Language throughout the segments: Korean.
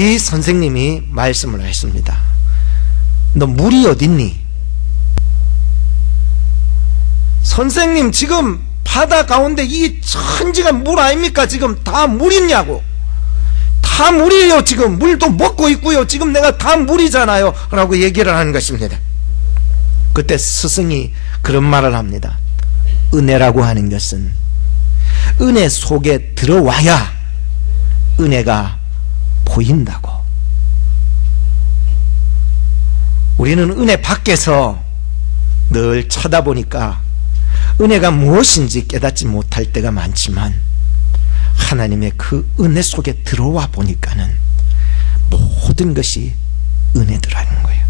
이 선생님이 말씀을 했습니다. 너 물이 어딨니? 선생님, 지금 바다 가운데 이 천지가 물 아닙니까? 지금 다 물 있냐고. 다 물이에요. 지금 물도 먹고 있고요. 지금 내가 다 물이잖아요 라고 얘기를 하는 것입니다. 그때 스승이 그런 말을 합니다. 은혜라고 하는 것은 은혜 속에 들어와야 은혜가 보인다고. 우리는 은혜 밖에서 늘 쳐다보니까 은혜가 무엇인지 깨닫지 못할 때가 많지만 하나님의 그 은혜 속에 들어와 보니까는 모든 것이 은혜더라는 거예요.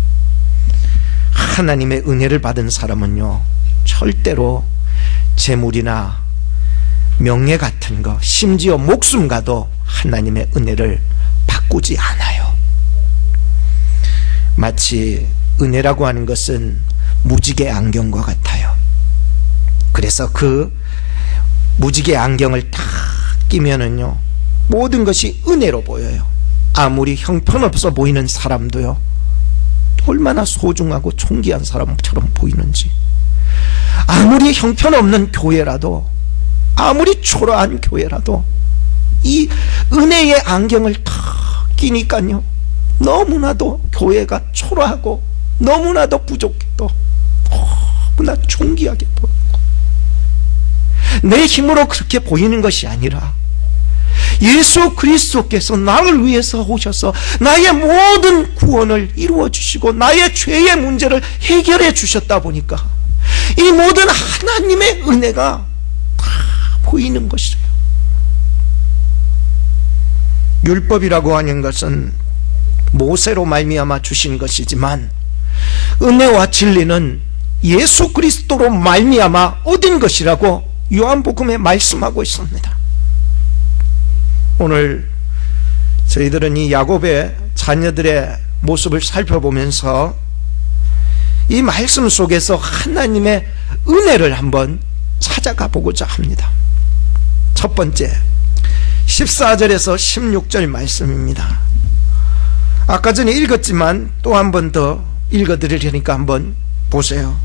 하나님의 은혜를 받은 사람은요, 절대로 재물이나 명예 같은 거, 심지어 목숨과도 하나님의 은혜를 바꾸지 않아요. 마치 은혜라고 하는 것은 무지개 안경과 같아요. 그래서 그 무지개 안경을 딱 끼면은요, 모든 것이 은혜로 보여요. 아무리 형편없어 보이는 사람도요, 얼마나 소중하고 존귀한 사람처럼 보이는지. 아무리 형편없는 교회라도, 아무리 초라한 교회라도 이 은혜의 안경을 딱 끼니까요, 너무나도 교회가 초라하고 너무나도 부족해도 너무나 존귀하게 보이고, 내 힘으로 그렇게 보이는 것이 아니라 예수 그리스도께서 나를 위해서 오셔서 나의 모든 구원을 이루어 주시고 나의 죄의 문제를 해결해 주셨다 보니까 이 모든 하나님의 은혜가 다 보이는 것이에요. 율법이라고 하는 것은 모세로 말미암아 주신 것이지만 은혜와 진리는 예수 그리스도로 말미암아 얻은 것이라고 요한복음에 말씀하고 있습니다. 오늘 저희들은 이 야곱의 자녀들의 모습을 살펴보면서 이 말씀 속에서 하나님의 은혜를 한번 찾아가 보고자 합니다. 첫 번째, 14절에서 16절 말씀입니다. 아까 전에 읽었지만 또 한 번 더 읽어드리려니까 한번 보세요.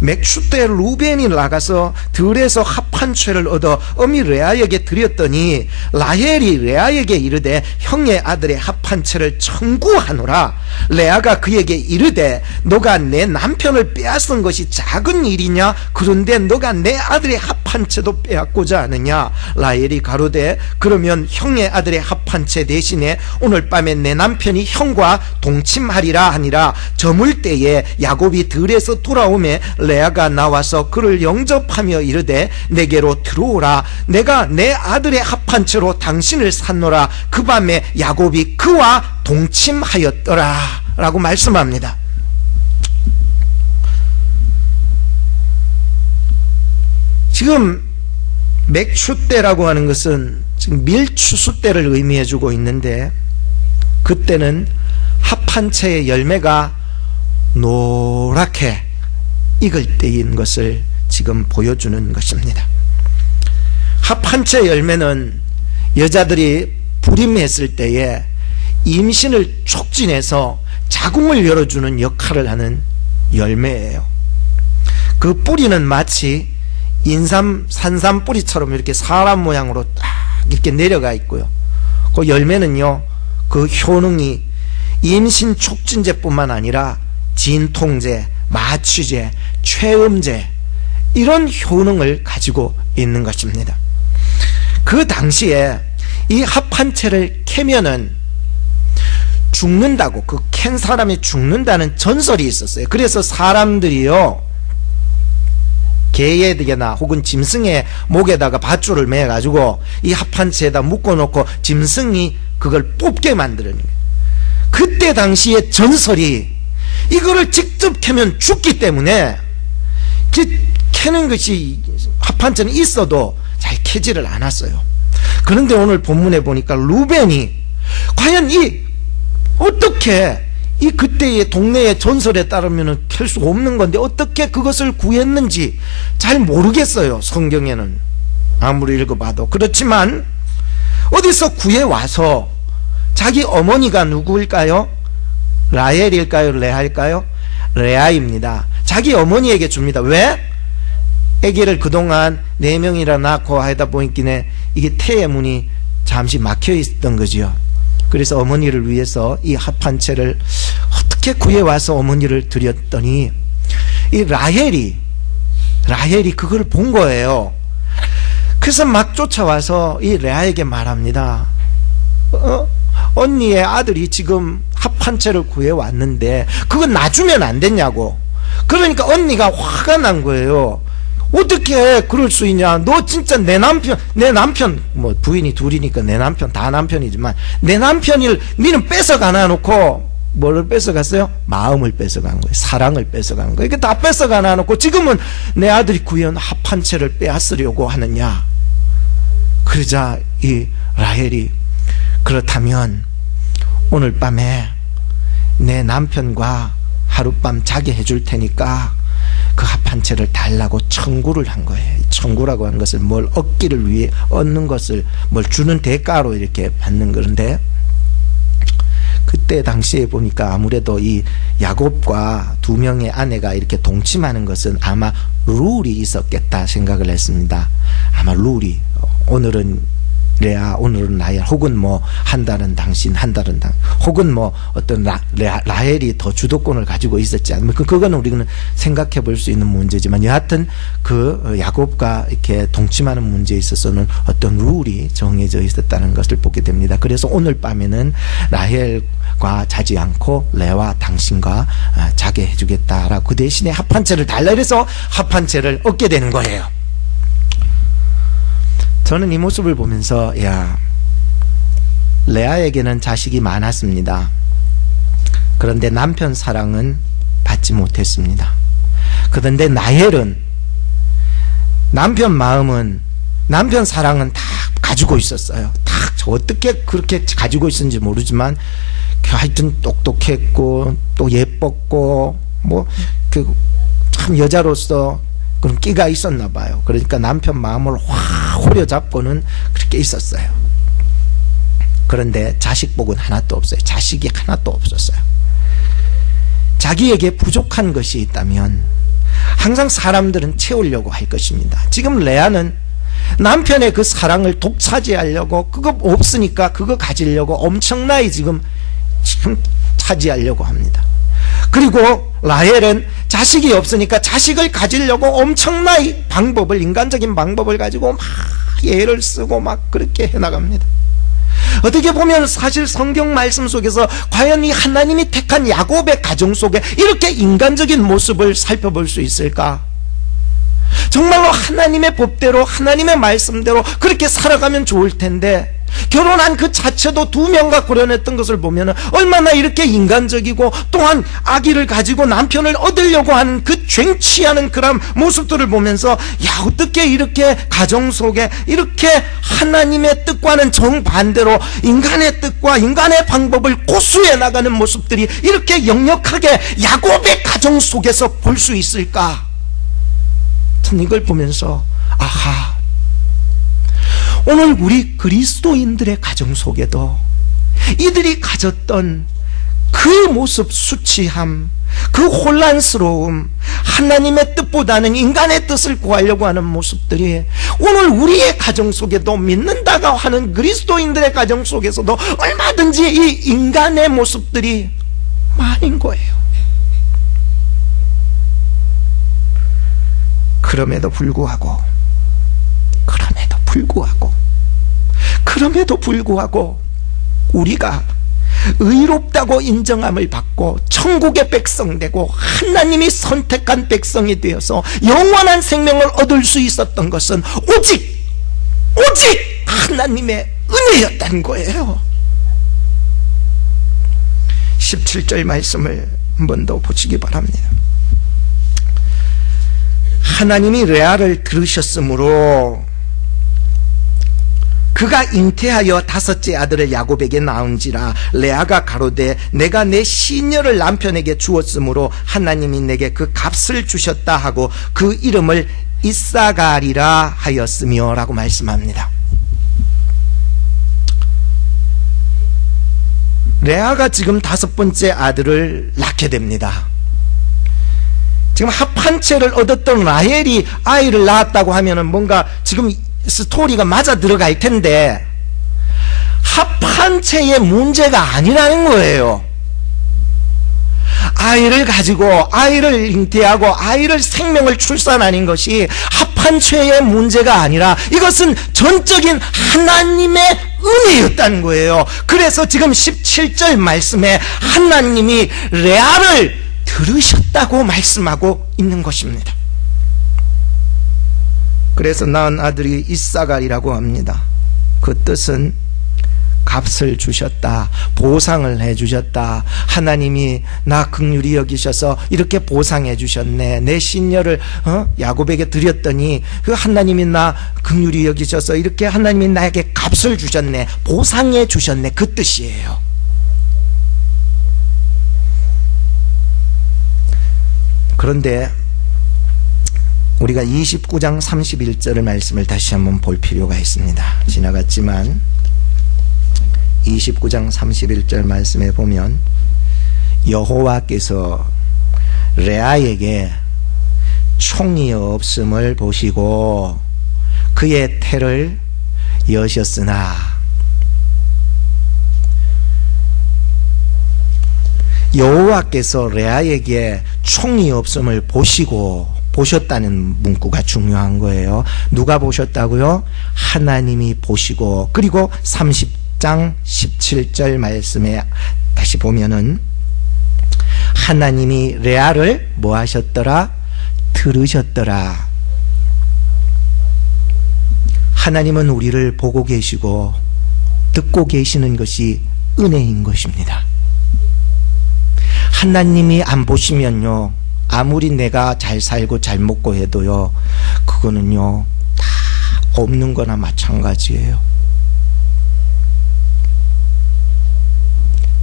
맥추 때 루벤이 나가서 들에서 합한 채를 얻어 어미 레아에게 드렸더니 라헬이 레아에게 이르되 형의 아들의 합한 채를 청구하노라. 레아가 그에게 이르되 너가 내 남편을 빼앗은 것이 작은 일이냐? 그런데 너가 내 아들의 합한 채도 빼앗고자 하느냐? 라헬이 가로되 그러면 형의 아들의 합한 채 대신에 오늘 밤에 내 남편이 형과 동침하리라 하니라. 저물 때에 야곱이 들에서 돌아오매 레아가 나와서 그를 영접하며 이르되 내게로 들어오라. 내가 내 아들의 합한 채로 당신을 샀노라. 그 밤에 야곱이 그와 동침하였더라 라고 말씀합니다. 지금 맥추 때라고 하는 것은 지금 밀추수 때를 의미해 주고 있는데, 그때는 합한 채의 열매가 노랗게 익을 때인 것을 지금 보여주는 것입니다. 합한 채 열매는 여자들이 불임했을 때에 임신을 촉진해서 자궁을 열어주는 역할을 하는 열매예요. 그 뿌리는 마치 인삼, 산삼 뿌리처럼 이렇게 사람 모양으로 딱 이렇게 내려가 있고요. 그 열매는요, 그 효능이 임신 촉진제뿐만 아니라 진통제, 마취제, 최음제, 이런 효능을 가지고 있는 것입니다. 그 당시에 이 합한 채를 캐면은 죽는다고, 그 캔 사람이 죽는다는 전설이 있었어요. 그래서 사람들이요, 개에게나 혹은 짐승의 목에다가 밧줄을 매가지고 이 합한 채에다 묶어놓고 짐승이 그걸 뽑게 만드는 거예요. 그때 당시의 전설이 이거를 직접 캐면 죽기 때문에 캐는 것이 합한채는 있어도 잘 캐지를 않았어요. 그런데 오늘 본문에 보니까 루벤이 과연 어떻게 그때의 동네의 전설에 따르면 캘 수가 없는 건데 어떻게 그것을 구했는지 잘 모르겠어요. 성경에는 아무리 읽어봐도. 그렇지만 어디서 구해와서 자기 어머니가 누구일까요? 라헬일까요? 레아일까요? 레아입니다. 자기 어머니에게 줍니다. 왜? 아기를 그동안 4명이나 낳고 하다 보니까 이게 태의 문이 잠시 막혀 있던 거지요. 그래서 어머니를 위해서 이 합 한 채를 어떻게 구해와서 어머니를 드렸더니 이 라헬이 그걸 본 거예요. 그래서 막 쫓아와서 이 레아에게 말합니다. 언니의 아들이 지금 합 한 채를 구해왔는데 그거 놔주면 안 됐냐고. 그러니까 언니가 화가 난 거예요. 어떻게 그럴 수 있냐. 너 진짜 내 남편 뭐 부인이 둘이니까 내 남편 다 남편이지만 내 남편을 니는 뺏어가나 놓고 뭐를 뺏어갔어요? 마음을 뺏어간 거예요. 사랑을 뺏어간 거예요. 이게 다 뺏어가나 놓고 지금은 내 아들이 구해온 합 한 채를 빼앗으려고 하느냐. 그러자 이 라헬이 그렇다면 오늘 밤에 내 남편과 하룻밤 자게 해줄 테니까 그 합 한 채를 달라고 청구를 한 거예요. 청구라고 하는 것을 뭘 얻기를 위해 얻는 것을 뭘 주는 대가로 이렇게 받는 건데, 그때 당시에 보니까 아무래도 이 야곱과 2명의 아내가 이렇게 동침하는 것은 아마 룰이 있었겠다 생각을 했습니다. 아마 룰이 오늘은 레아, 오늘은 라헬, 혹은 뭐 한 달은 당신, 한 달은 혹은 뭐 어떤 라헬이 더 주도권을 가지고 있었지 않으면 그거는 우리는 생각해 볼 수 있는 문제지만, 여하튼 그 야곱과 이렇게 동침하는 문제에 있어서는 어떤 룰이 정해져 있었다는 것을 보게 됩니다. 그래서 오늘 밤에는 라헬과 자지 않고 레와 당신과 자게 해주겠다라고 그 대신에 합 한 채를 달라 이래서 합 한 채를 얻게 되는 거예요. 저는 이 모습을 보면서 레아에게는 자식이 많았습니다. 그런데 남편 사랑은 받지 못했습니다. 그런데 라헬은 남편 마음은, 남편 사랑은 다 가지고 있었어요. 다 어떻게 그렇게 가지고 있었는지 모르지만 하여튼 똑똑했고 또 예뻤고 뭐 참 여자로서 그런 끼가 있었나 봐요. 그러니까 남편 마음을 확 후려잡고는 그렇게 있었어요. 그런데 자식 복은 하나도 없어요. 자식이 하나도 없었어요. 자기에게 부족한 것이 있다면 항상 사람들은 채우려고 할 것입니다. 지금 레아는 남편의 그 사랑을 독차지하려고, 그거 없으니까 그거 가지려고 엄청나게 지금 차지하려고 합니다. 그리고 라헬은 자식이 없으니까 자식을 가지려고 엄청나게 방법을, 인간적인 방법을 가지고 막 애를 쓰고 막 그렇게 해나갑니다. 어떻게 보면 사실 성경 말씀 속에서 과연 이 하나님이 택한 야곱의 가정 속에 이렇게 인간적인 모습을 살펴볼 수 있을까? 정말로 하나님의 법대로, 하나님의 말씀대로 그렇게 살아가면 좋을 텐데, 결혼한 그 자체도 2명과 결혼했던 것을 보면 얼마나 이렇게 인간적이고, 또한 아기를 가지고 남편을 얻으려고 하는 그 쟁취하는 그런 모습들을 보면서, 야, 어떻게 이렇게 가정 속에 이렇게 하나님의 뜻과는 정반대로 인간의 뜻과 인간의 방법을 고수해 나가는 모습들이 이렇게 역력하게 야곱의 가정 속에서 볼 수 있을까? 전 이걸 보면서 아하, 오늘 우리 그리스도인들의 가정 속에도 이들이 가졌던 그 모습, 수치함, 그 혼란스러움, 하나님의 뜻보다는 인간의 뜻을 구하려고 하는 모습들이 오늘 우리의 가정 속에도, 믿는다고 하는 그리스도인들의 가정 속에서도 얼마든지 이 인간의 모습들이 많은 거예요. 그럼에도 불구하고 우리가 의롭다고 인정함을 받고 천국의 백성 되고 하나님이 선택한 백성이 되어서 영원한 생명을 얻을 수 있었던 것은 오직 하나님의 은혜였다는 거예요. 17절 말씀을 한 번 더 보시기 바랍니다. 하나님이 레아를 들으셨으므로 그가 잉태하여 5째 아들을 야곱에게 낳은지라. 레아가 가로되 내가 내 시녀를 남편에게 주었으므로 하나님이 내게 그 값을 주셨다 하고 그 이름을 이사가리라 하였으며 라고 말씀합니다. 레아가 지금 5번째 아들을 낳게 됩니다. 지금 합한 채를 얻었던 라헬이 아이를 낳았다고 하면은 뭔가 지금 스토리가 맞아 들어갈 텐데, 합한 채의 문제가 아니라는 거예요. 아이를 가지고 아이를 잉태하고 아이를 생명을 출산하는 것이 합한 채의 문제가 아니라 이것은 전적인 하나님의 은혜였다는 거예요. 그래서 지금 17절 말씀에 하나님이 레아를 들으셨다고 말씀하고 있는 것입니다. 그래서 낳은 아들이 이사갈이라고 합니다. 그 뜻은 값을 주셨다, 보상을 해주셨다. 하나님이 나 긍휼히 여기셔서 이렇게 보상해 주셨네. 내 신녀를 야곱에게 드렸더니 그 하나님이 나 긍휼히 여기셔서 이렇게 하나님이 나에게 값을 주셨네, 보상해 주셨네, 그 뜻이에요. 그런데 우리가 29장 31절의 말씀을 다시 한번 볼 필요가 있습니다. 지나갔지만 29장 31절 말씀에 보면 여호와께서 레아에게 총이 없음을 보시고 그의 태를 여셨으나, 여호와께서 레아에게 총이 없음을 보셨다는 문구가 중요한 거예요. 누가 보셨다고요? 하나님이 보시고. 그리고 30장 17절 말씀에 다시 보면은 하나님이 레아를 뭐 하셨더라? 들으셨더라. 하나님은 우리를 보고 계시고 듣고 계시는 것이 은혜인 것입니다. 하나님이 안 보시면요, 아무리 내가 잘 살고 잘 먹고 해도요, 그거는요 다 없는 거나 마찬가지예요.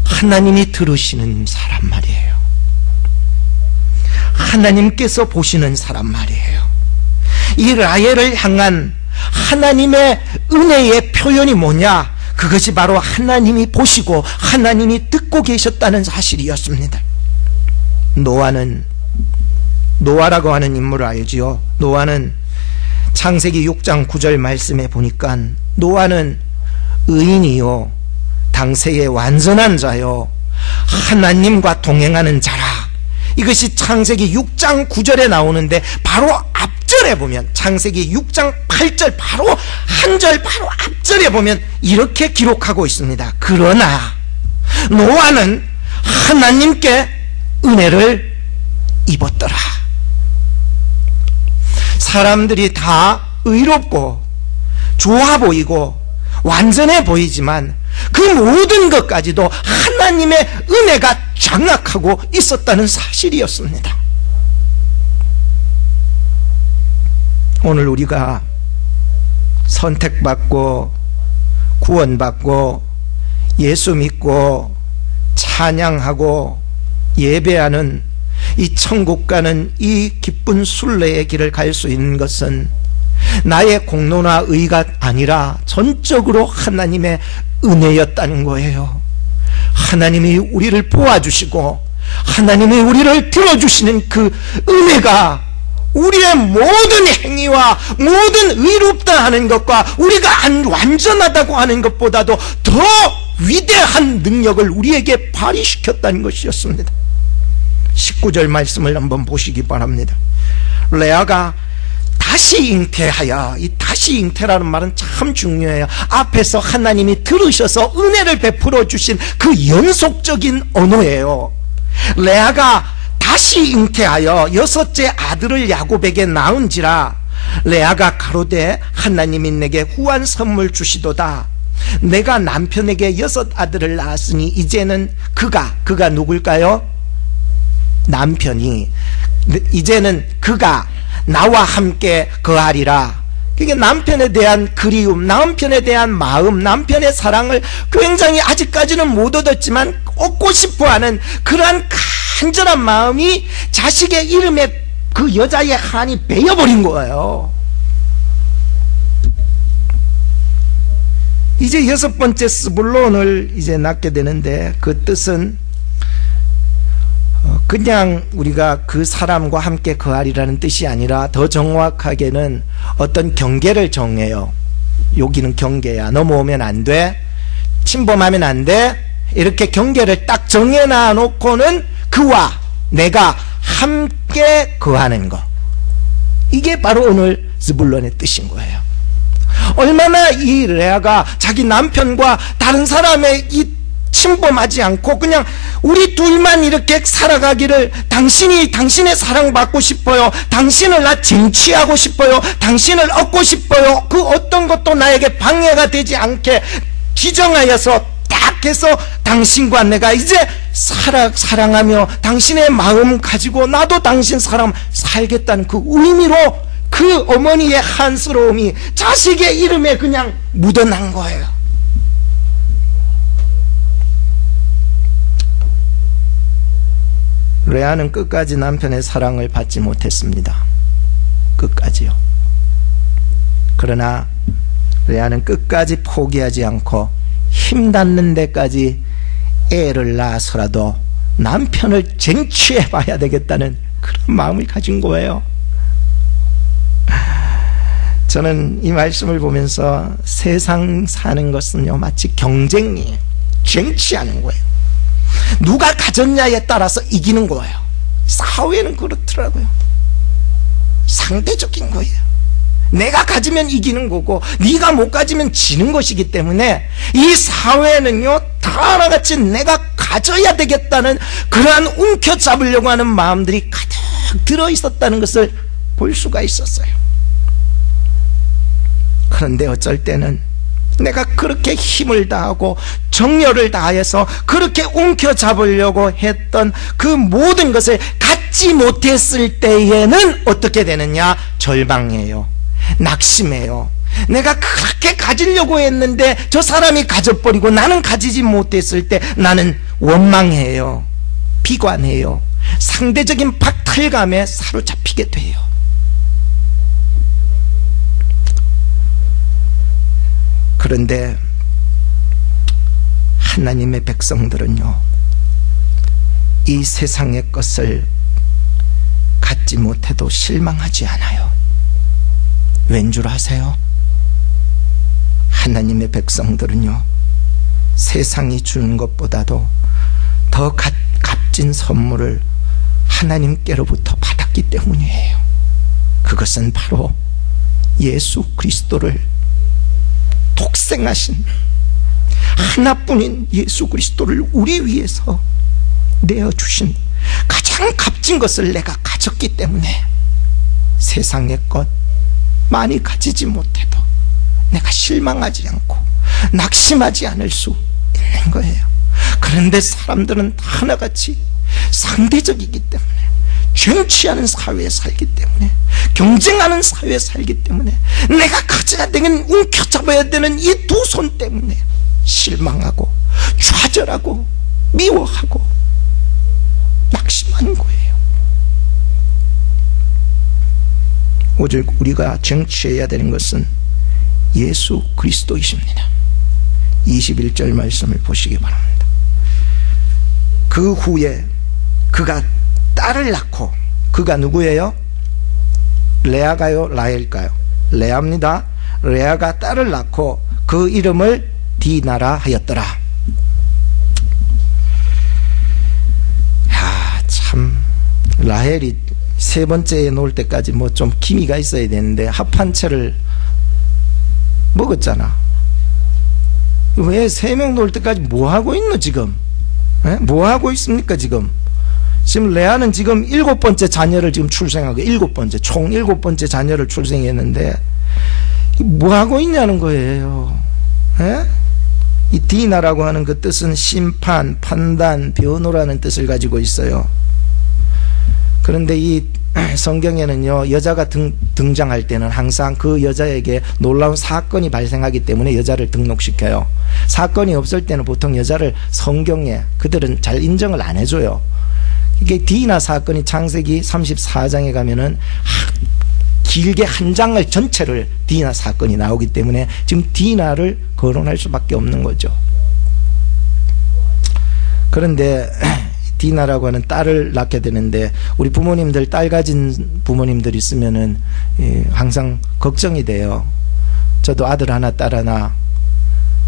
하나님이 들으시는 사람 말이에요. 하나님께서 보시는 사람 말이에요. 이 라헬을 향한 하나님의 은혜의 표현이 뭐냐? 그것이 바로 하나님이 보시고 하나님이 듣고 계셨다는 사실이었습니다. 노아라고 하는 인물을 알지요. 노아는 창세기 6장 9절 말씀에 보니까 노아는 의인이요, 당세의 완전한 자요, 하나님과 동행하는 자라. 이것이 창세기 6장 9절에 나오는데 바로 앞절에 보면, 창세기 6장 8절 바로 한 절 바로 앞절에 보면 이렇게 기록하고 있습니다. 그러나 노아는 하나님께 은혜를 입었더라. 사람들이 다 의롭고 좋아 보이고 완전해 보이지만 그 모든 것까지도 하나님의 은혜가 장악하고 있었다는 사실이었습니다. 오늘 우리가 선택받고 구원받고 예수 믿고 찬양하고 예배하는 이 천국 가는 이 기쁜 순례의 길을 갈 수 있는 것은 나의 공로나 의가 아니라 전적으로 하나님의 은혜였다는 거예요. 하나님이 우리를 보아주시고 하나님이 우리를 들어주시는 그 은혜가 우리의 모든 행위와 모든 의롭다 하는 것과 우리가 안 완전하다고 하는 것보다도 더 위대한 능력을 우리에게 발휘시켰다는 것이었습니다. 19절 말씀을 한번 보시기 바랍니다. 레아가 다시 잉태하여, 이 다시 잉태라는 말은 참 중요해요. 앞에서 하나님이 들으셔서 은혜를 베풀어 주신 그 연속적인 언어예요. 레아가 다시 잉태하여 6째 아들을 야곱에게 낳은지라 레아가 가로되 하나님이 내게 후한 선물 주시도다. 내가 남편에게 6 아들을 낳았으니 이제는 그가 누굴까요? 남편이 이제는 그가 나와 함께 거하리라. 그게 남편에 대한 그리움, 남편에 대한 마음, 남편의 사랑을 굉장히 아직까지는 못 얻었지만 얻고 싶어하는 그러한 간절한 마음이 자식의 이름에 그 여자의 한이 배어버린 거예요. 이제 6번째 스불론을 이제 낳게 되는데, 그 뜻은 그냥 우리가 그 사람과 함께 거하리라는 뜻이 아니라 더 정확하게는 어떤 경계를 정해요. 여기는 경계야. 넘어오면 안 돼. 침범하면 안 돼. 이렇게 경계를 딱 정해놔 놓고는 그와 내가 함께 거하는 거. 이게 바로 오늘 스불론의 뜻인 거예요. 얼마나 이 레아가 자기 남편과 다른 사람의 이 침범하지 않고 그냥 우리 둘만 이렇게 살아가기를, 당신의 사랑받고 싶어요, 당신을 나 쟁취하고 싶어요, 당신을 얻고 싶어요, 그 어떤 것도 나에게 방해가 되지 않게 지정하여서 딱 해서 당신과 내가 이제 사랑하며 당신의 마음 가지고 나도 당신 사람 살겠다는 그 의미로 그 어머니의 한스러움이 자식의 이름에 그냥 묻어난 거예요. 레아는 끝까지 남편의 사랑을 받지 못했습니다. 끝까지요. 그러나 레아는 끝까지 포기하지 않고 힘 닿는 데까지 애를 낳아서라도 남편을 쟁취해 봐야 되겠다는 그런 마음을 가진 거예요. 저는 이 말씀을 보면서 세상 사는 것은요, 마치 경쟁이에요. 쟁취하는 거예요. 누가 가졌냐에 따라서 이기는 거예요. 사회는 그렇더라고요. 상대적인 거예요. 내가 가지면 이기는 거고 네가 못 가지면 지는 것이기 때문에 이 사회는요, 다 하나같이 내가 가져야 되겠다는 그러한 움켜잡으려고 하는 마음들이 가득 들어있었다는 것을 볼 수가 있었어요. 그런데 어쩔 때는 내가 그렇게 힘을 다하고 정열을 다해서 그렇게 움켜잡으려고 했던 그 모든 것을 갖지 못했을 때에는 어떻게 되느냐? 절망해요. 낙심해요. 내가 그렇게 가지려고 했는데 저 사람이 가져버리고 나는 가지지 못했을 때 나는 원망해요. 비관해요. 상대적인 박탈감에 사로잡히게 돼요. 그런데 하나님의 백성들은요, 이 세상의 것을 갖지 못해도 실망하지 않아요. 왠 줄 아세요? 하나님의 백성들은요, 세상이 주는 것보다도 더 값진 선물을 하나님께로부터 받았기 때문이에요. 그것은 바로 예수 그리스도를, 독생하신 하나뿐인 예수 그리스도를 우리 위해서 내어주신 가장 값진 것을 내가 가졌기 때문에 세상의 것 많이 가지지 못해도 내가 실망하지 않고 낙심하지 않을 수 있는 거예요. 그런데 사람들은 다 하나같이 상대적이기 때문에, 쟁취하는 사회에 살기 때문에, 경쟁하는 사회에 살기 때문에, 내가 가져야 되는, 움켜잡아야 되는 이 두 손 때문에 실망하고 좌절하고 미워하고 낙심하는 거예요. 오직 우리가 쟁취해야 되는 것은 예수 그리스도이십니다. 21절 말씀을 보시기 바랍니다. 그 후에 그가 딸을 낳고, 그가 누구예요? 레아가요? 라헬까요? 레아입니다. 레아가 딸을 낳고 그 이름을 디나라 하였더라. 야, 참 라헬이 세 번째에 놓을 때까지 뭐 좀 기미가 있어야 되는데 합한 채를 먹었잖아. 왜 3명 놓을 때까지 뭐 하고 있노 지금? 뭐 하고 있습니까 지금? 지금 레아는 지금 7번째 자녀를 지금 출생하고, 7번째, 총 7번째 자녀를 출생했는데 뭐 하고 있냐는 거예요. 이 디나라고 하는 그 뜻은 심판, 판단, 변호라는 뜻을 가지고 있어요. 그런데 이 성경에는요, 여자가 등장할 때는 항상 그 여자에게 놀라운 사건이 발생하기 때문에 여자를 등록시켜요. 사건이 없을 때는 보통 여자를 성경에 그들은 잘 인정을 안 해줘요. 이게 디나 사건이 창세기 34장에 가면은 길게 한 장을 전체를 디나 사건이 나오기 때문에 지금 디나를 거론할 수밖에 없는 거죠. 그런데 디나라고 하는 딸을 낳게 되는데, 우리 부모님들 딸 가진 부모님들 있으면은 항상 걱정이 돼요. 저도 아들 하나 딸 하나,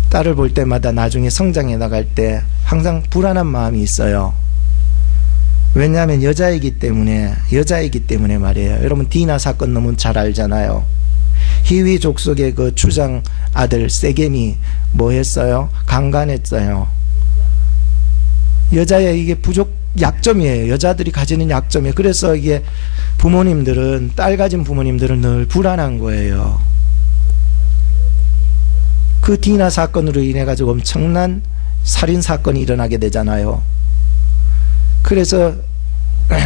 딸을 볼 때마다 나중에 성장해 나갈 때 항상 불안한 마음이 있어요. 왜냐하면 여자이기 때문에 말이에요. 여러분 디나 사건 너무 잘 알잖아요. 히위 족속의 그 주장 아들 세겜이 뭐 했어요? 강간했어요. 여자의 이게 약점이에요. 여자들이 가지는 약점이에요. 그래서 이게 부모님들은, 딸 가진 부모님들은 늘 불안한 거예요. 그 디나 사건으로 인해 가지고 엄청난 살인 사건이 일어나게 되잖아요. 그래서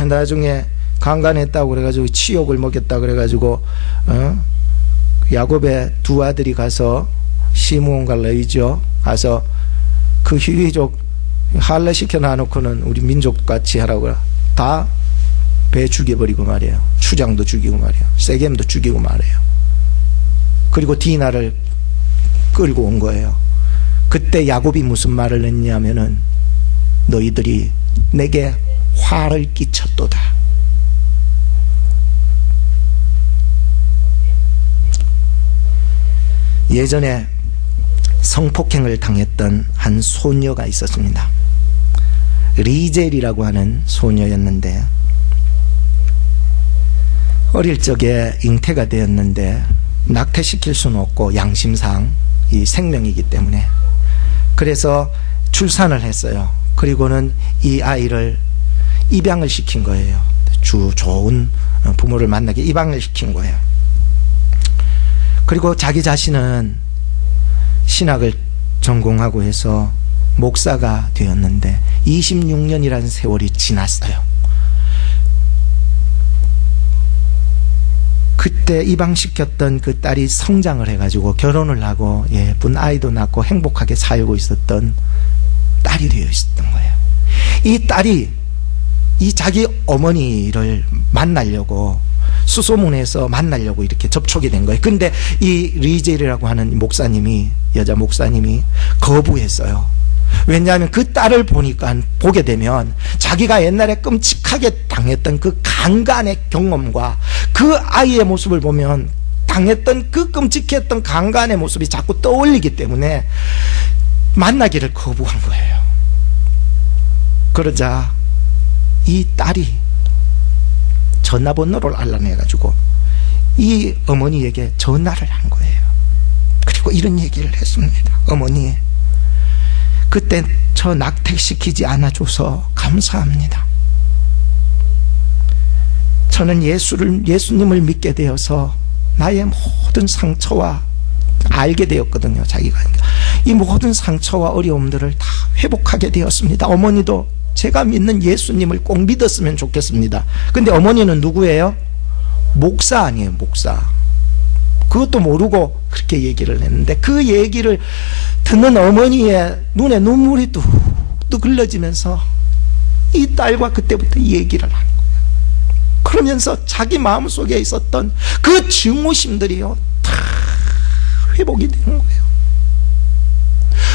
나중에 강간했다고 그래가지고 치욕을 먹였다 그래가지고 야곱의 두 아들이 가서 시므온과 레위죠, 가서 그 히위족 할례 시켜 놔놓고는 우리 민족 같이 하라고 다 배 죽여버리고 말이에요. 추장도 죽이고 말이에요. 세겜도 죽이고 말이에요. 그리고 디나를 끌고 온 거예요. 그때 야곱이 무슨 말을 했냐면은, 너희들이 내게 화를 끼쳤도다. 예전에 성폭행을 당했던 한 소녀가 있었습니다. 리젤이라고 하는 소녀였는데, 어릴 적에 잉태가 되었는데 낙태시킬 수는 없고, 양심상 이 생명이기 때문에, 그래서 출산을 했어요. 그리고는 이 아이를 입양을 시킨 거예요. 좋은 부모를 만나게 입양을 시킨 거예요. 그리고 자기 자신은 신학을 전공하고 해서 목사가 되었는데 26년이라는 세월이 지났어요. 그때 입양시켰던 그 딸이 성장을 해가지고 결혼을 하고 예쁜 아이도 낳고 행복하게 살고 있었던 딸이 되어 있었던 거예요. 이 딸이 이 자기 어머니를 만나려고, 수소문해서 만나려고 이렇게 접촉이 된 거예요. 근데 이 리젤이라고 하는 목사님이, 여자 목사님이 거부했어요. 왜냐하면 그 딸을 보게 되면 자기가 옛날에 끔찍하게 당했던 그 강간의 경험과 그 아이의 모습을 보면 당했던 그 끔찍했던 강간의 모습이 자꾸 떠올리기 때문에 만나기를 거부한 거예요. 그러자 이 딸이 전화번호를 알아내가지고 이 어머니에게 전화를 한 거예요. 그리고 이런 얘기를 했습니다. 어머니, 그때 저 낙태시키지 않아줘서 감사합니다. 저는 예수님을 믿게 되어서 나의 모든 상처와 알게 되었거든요. 자기가 이 모든 상처와 어려움들을 다 회복하게 되었습니다. 어머니도 제가 믿는 예수님을 꼭 믿었으면 좋겠습니다. 근데 어머니는 누구예요? 목사 아니에요, 목사. 그것도 모르고 그렇게 얘기를 했는데, 그 얘기를 듣는 어머니의 눈에 눈물이 뚝뚝 흘러지면서 이 딸과 그때부터 얘기를 하는 거예요. 그러면서 자기 마음속에 있었던 그 증오심들이요, 다 회복이 되는 거예요.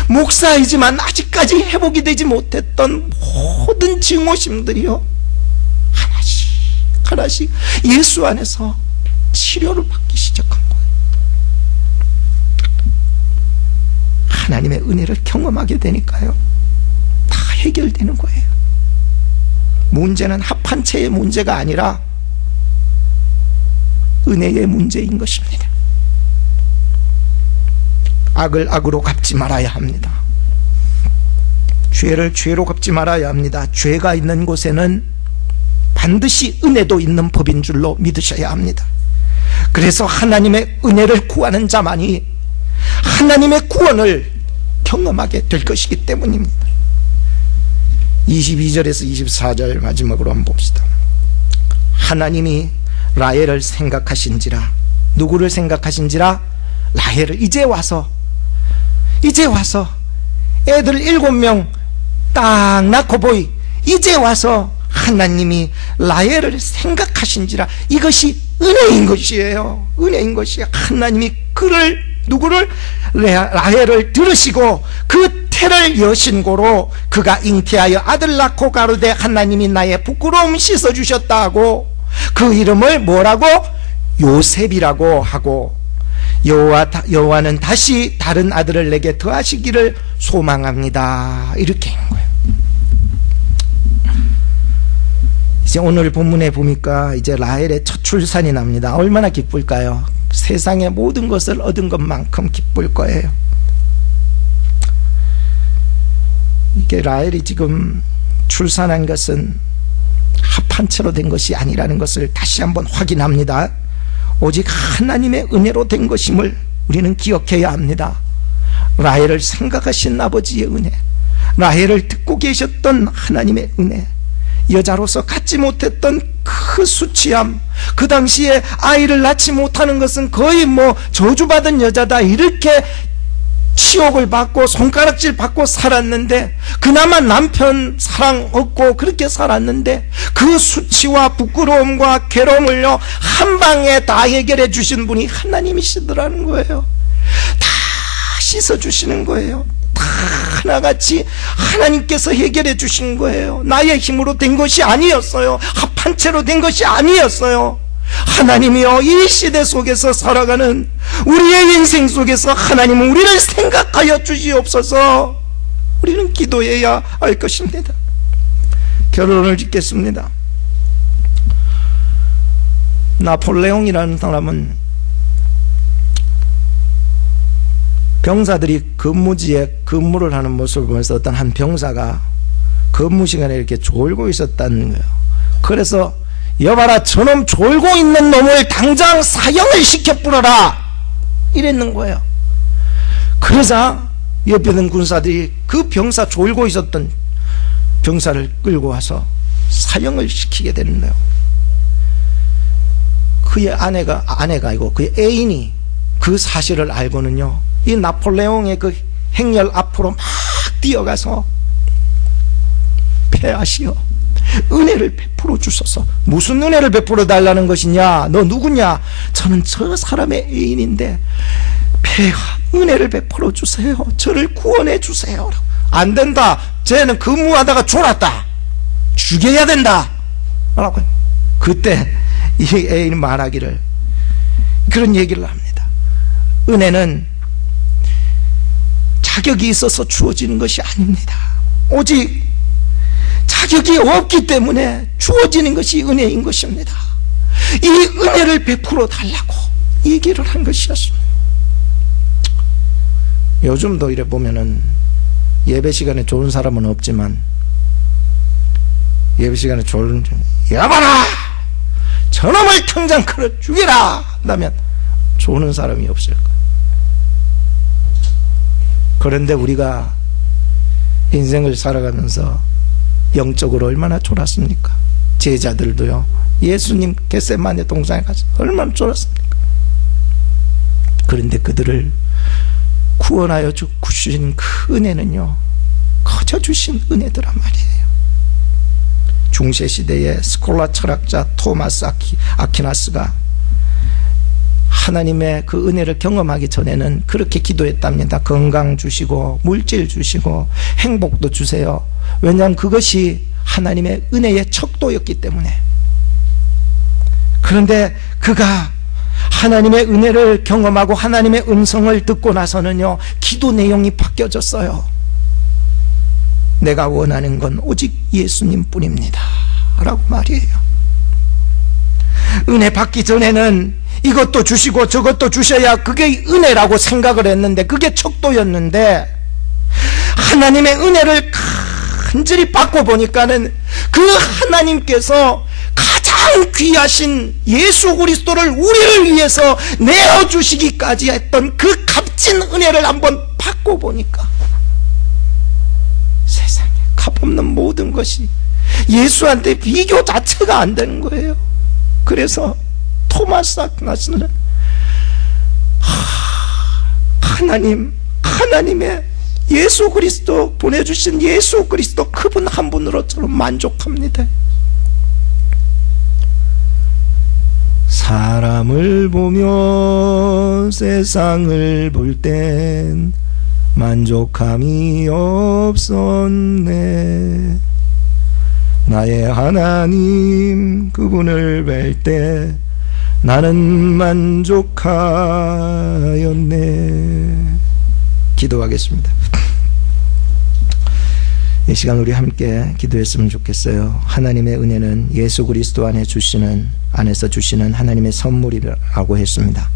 목사이지만 아직까지 회복이 되지 못했던 모든 증오심들이요, 하나씩 하나씩 예수 안에서 치료를 받기 시작한 거예요. 하나님의 은혜를 경험하게 되니까요, 다 해결되는 거예요. 문제는 합한체의 문제가 아니라 은혜의 문제인 것입니다. 악을 악으로 갚지 말아야 합니다. 죄를 죄로 갚지 말아야 합니다. 죄가 있는 곳에는 반드시 은혜도 있는 법인 줄로 믿으셔야 합니다. 그래서 하나님의 은혜를 구하는 자만이 하나님의 구원을 경험하게 될 것이기 때문입니다. 22절에서 24절 마지막으로 한번 봅시다. 하나님이 라헬을 생각하신지라. 누구를 생각하신지라? 라헬을. 이제 와서 애들 7명 딱 낳고 보이, 이제 와서 하나님이 라헬을 생각하신지라. 이것이 은혜인 것이에요. 은혜인 것이에요. 하나님이 그를, 누구를? 라헬을 들으시고 그 태를 여신고로 그가 잉태하여 아들 낳고 가로되 하나님이 나의 부끄러움 씻어주셨다 하고 그 이름을 뭐라고? 요셉이라고 하고, 여호와는 다시 다른 아들을 내게 더하시기를 소망합니다. 이렇게 한 거예요. 이제 오늘 본문에 보니까 이제 라헬의 첫 출산이 납니다. 얼마나 기쁠까요? 세상의 모든 것을 얻은 것만큼 기쁠 거예요. 이게 라헬이 지금 출산한 것은 합한 채로 된 것이 아니라는 것을 다시 한번 확인합니다. 오직 하나님의 은혜로 된 것임을 우리는 기억해야 합니다. 라헬을 생각하신 아버지의 은혜, 라헬을 듣고 계셨던 하나님의 은혜, 여자로서 갖지 못했던 그 수치함, 그 당시에 아이를 낳지 못하는 것은 거의 저주받은 여자다, 이렇게 치욕을 받고 손가락질 받고 살았는데, 그나마 남편 사랑 얻고 그렇게 살았는데, 그 수치와 부끄러움과 괴로움을요 한 방에 다 해결해 주신 분이 하나님이시더라는 거예요. 다 씻어주시는 거예요. 다 하나같이 하나님께서 해결해 주신 거예요. 나의 힘으로 된 것이 아니었어요. 합한 채로 된 것이 아니었어요. 하나님이여, 이 시대 속에서 살아가는 우리의 인생 속에서 하나님은 우리를 생각하여 주시옵소서. 우리는 기도해야 할 것입니다. 결론을 짓겠습니다. 나폴레옹이라는 사람은 병사들이 근무지에 근무를 하는 모습을 보면서 어떤 한 병사가 근무 시간에 이렇게 졸고 있었다는 거예요. 그래서 여봐라, 저놈 졸고 있는 놈을 당장 사형을 시켜 뿌려라, 이랬는 거예요. 그러자 옆에 있는 군사들이 그 병사, 졸고 있었던 병사를 끌고 와서 사형을 시키게 되는 거예요. 그의 아내가 아니고 그의 애인이 그 사실을 알고는요, 이 나폴레옹의 그 행렬 앞으로 막 뛰어가서 폐하시어 은혜를 베풀어 주소서. 무슨 은혜를 베풀어 달라는 것이냐? 너 누구냐? 저는 저 사람의 애인인데 폐하, 은혜를 베풀어 주세요. 저를 구원해 주세요. 안 된다. 쟤는 근무하다가 졸았다. 죽여야 된다. 라고. 그때 이 애인이 말하기를, 그런 얘기를 합니다. 은혜는 자격이 있어서 주어지는 것이 아닙니다. 오직 자격이 없기 때문에 주어지는 것이 은혜인 것입니다. 이 은혜를 베풀어 달라고 얘기를 한 것이었습니다. 요즘도 이래 보면은 예배 시간에 좋은 사람은 없지만, 예배 시간에 좋은, 여봐라, 저놈을 당장 끌어 죽이라 한다면 좋은 사람이 없을 거예요. 그런데 우리가 인생을 살아가면서 영적으로 얼마나 졸았습니까? 제자들도요, 예수님 겟세마네 동산에 가서 얼마나 졸았습니까? 그런데 그들을 구원하여 주신 그 은혜는요, 커져 주신 은혜더란 말이에요. 중세시대의 스콜라 철학자 토마스 아퀴나스가 하나님의 그 은혜를 경험하기 전에는 그렇게 기도했답니다. 건강 주시고 물질 주시고 행복도 주세요. 왜냐하면 그것이 하나님의 은혜의 척도였기 때문에. 그런데 그가 하나님의 은혜를 경험하고 하나님의 음성을 듣고 나서는요, 기도 내용이 바뀌어졌어요. 내가 원하는 건 오직 예수님 뿐입니다 라고 말이에요. 은혜 받기 전에는 이것도 주시고 저것도 주셔야 그게 은혜라고 생각을 했는데, 그게 척도였는데, 하나님의 은혜를 간절히 받고 보니까는 그 하나님께서 가장 귀하신 예수 그리스도를 우리를 위해서 내어주시기까지 했던 그 값진 은혜를 한번 받고 보니까 세상에 값없는 모든 것이 예수한테 비교 자체가 안 되는 거예요. 그래서 토마스 아퀴나스는 하나님의 예수 그리스도, 보내주신 예수 그리스도 그분 한 분으로 저는 만족합니다. 사람을 보며 세상을 볼 땐 만족함이 없었네. 나의 하나님 그분을 뵐 때 나는 만족하였네. 기도하겠습니다. 이 시간 우리 함께 기도했으면 좋겠어요. 하나님의 은혜는 예수 그리스도 안에서 주시는 하나님의 선물이라고 했습니다.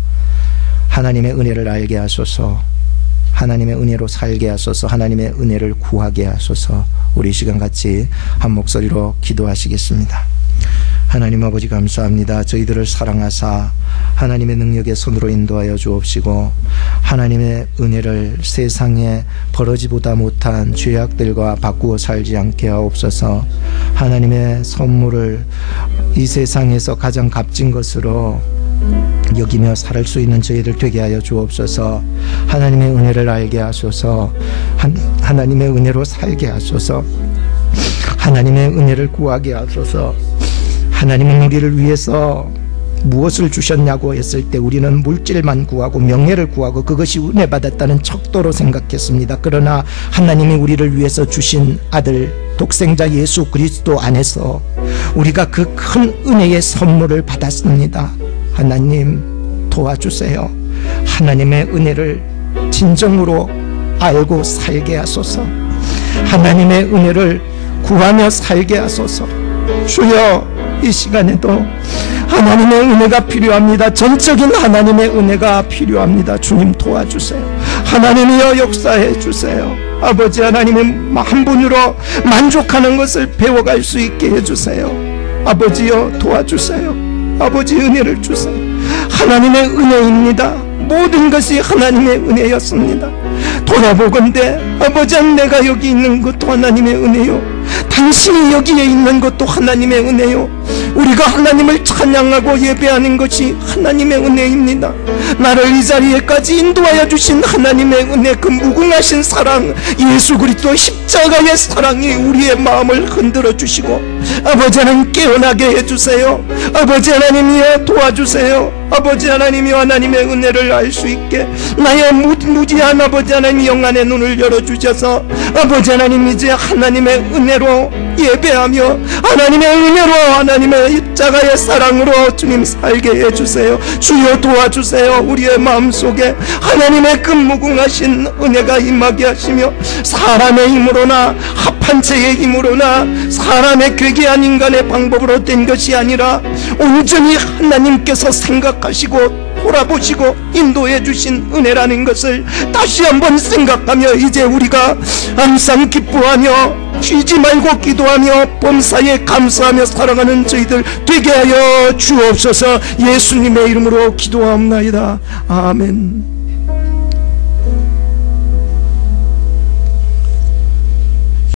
하나님의 은혜를 알게 하소서, 하나님의 은혜로 살게 하소서, 하나님의 은혜를 구하게 하소서. 우리 시간 같이 한 목소리로 기도하시겠습니다. 하나님 아버지 감사합니다. 저희들을 사랑하사 하나님의 능력의 손으로 인도하여 주옵시고, 하나님의 은혜를 세상에 버러지보다 못한 죄악들과 바꾸어 살지 않게 하옵소서. 하나님의 선물을 이 세상에서 가장 값진 것으로 여기며 살 수 있는 저희들 되게 하여 주옵소서. 하나님의 은혜를 알게 하소서. 하나님의 은혜로 살게 하소서. 하나님의 은혜를 구하게 하소서. 하나님은 우리를 위해서 무엇을 주셨냐고 했을 때 우리는 물질만 구하고 명예를 구하고 그것이 은혜 받았다는 척도로 생각했습니다. 그러나 하나님이 우리를 위해서 주신 아들 독생자 예수 그리스도 안에서 우리가 그 큰 은혜의 선물을 받았습니다. 하나님 도와주세요. 하나님의 은혜를 진정으로 알고 살게 하소서. 하나님의 은혜를 구하며 살게 하소서. 주여, 이 시간에도 하나님의 은혜가 필요합니다. 전적인 하나님의 은혜가 필요합니다. 주님 도와주세요. 하나님이여 역사해 주세요. 아버지 하나님의 한 분으로 만족하는 것을 배워갈 수 있게 해주세요. 아버지여 도와주세요. 아버지 은혜를 주세요. 하나님의 은혜입니다. 모든 것이 하나님의 은혜였습니다. 돌아보건대 아버지, 내가 여기 있는 것도 하나님의 은혜요, 당신이 여기에 있는 것도 하나님의 은혜요, 우리가 하나님을 찬양하고 예배하는 것이 하나님의 은혜입니다. 나를 이 자리에까지 인도하여 주신 하나님의 은혜, 그 무궁하신 사랑, 예수 그리스도 십자가의 사랑이 우리의 마음을 흔들어 주시고 아버지 하나님 깨어나게 해주세요. 아버지 하나님이여 도와주세요. 아버지 하나님이여 하나님의 은혜를 알 수 있게 나의 무지한 아버지 하나님 영안의 눈을 열어주셔서 아버지 하나님 이제 하나님의 은혜로 예배하며 하나님의 은혜로 하나님의 십자가의 사랑으로 주님 살게 해주세요. 주여 도와주세요. 우리의 마음속에 하나님의 그 무궁하신 은혜가 임하게 하시며 사람의 힘으로나 합한 채의 힘으로나 사람의 괴기한 인간의 방법으로 된 것이 아니라 온전히 하나님께서 생각하시고 돌아보시고 인도해 주신 은혜라는 것을 다시 한번 생각하며 이제 우리가 항상 기뻐하며 쉬지 말고 기도하며 범사에 감사하며 살아가는 저희들 되게 하여 주옵소서. 예수님의 이름으로 기도하옵나이다. 아멘.